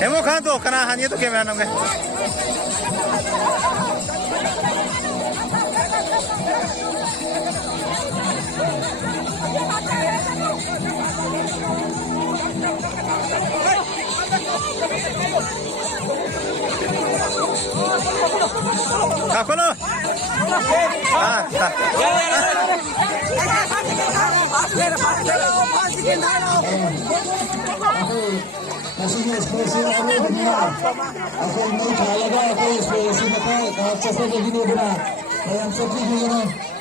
Hemo khan to kana hanye to kemana namge. Kakolo. Kasih ekspresi aku benar. Aku mau cakap aku ekspresi mereka. Kalau cakap begini benar. Yang seperti ini.